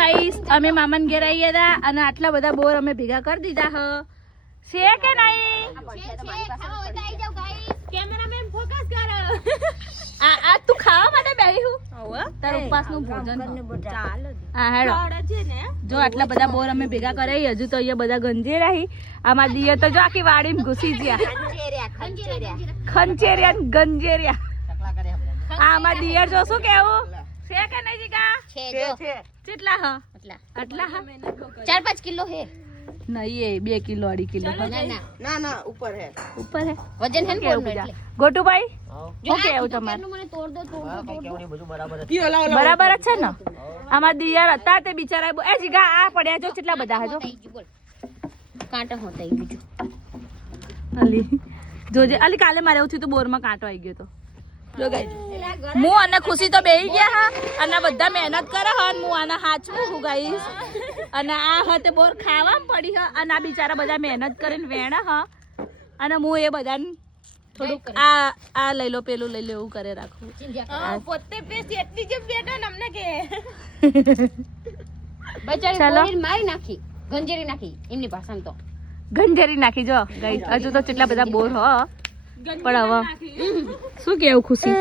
guys અમે મામાને ઘેર આવીએ હતા અને આટલા બધા બોર અમે ભેગા કરી દીધા હ છે કે નહીં કેમેરામેન ફોકસ કર આ તું ખાવા માટે બેહી હું તાર ઉપવાસનું ભોજન હા હેડો જો આટલા બધા બોર અમે ભેગા કરાઈ હજુ તો અહીંયા બધા ગંજે રહી આમાં દિયે તો જો આખી વાડીમાં ઘૂસી ગયા ખંચેરિયા ગંજેરિયા આમાં દિયર જો શું કેવું છે કે નહીં જીગા છે કેટલા હ આટલા હ 4-5 કિલો હે नहीं ये 2 किलो 2.5 किलो ना ऊपर है वजन है पूजा गोटू भाई जो के आउ તમાર મને તોડ દો બરાબર છે ને આમાં દિયાર હતા તે બિચારા એ જીગા આ પડ્યા જો કેટલા બધા હજો કાંટો હોતા ઈ બીજું અલી જોજે અલી કાલે મારે એવું થયું તો બોરમાં કાંટો આવી ગયો તો જો ગાઈસ હું અને ખુશી તો બેહી ગયા હા અને બધા મહેનત કરે હ હું આના હાચવું હું ગાઈસ અને આ હતે બોર ખાવામાં પડી હ અને આ બિચારા બધા મહેનત કરીને વેણા હ અને હું એ બધાને થોડુંક આ લઈ લો પેલું લઈ લો એવું કરે રાખું પોતે પેસ એટલી જ બેઠા ને અમને કે બચારી બોરીને મારી નાખી ગંજેરી નાખી એમની ભાષામાં તો ગંજેરી નાખી જો ગાઈસ હજુ તો કેટલા બધા બોર હ પણ હવે શું કેવું ખુશી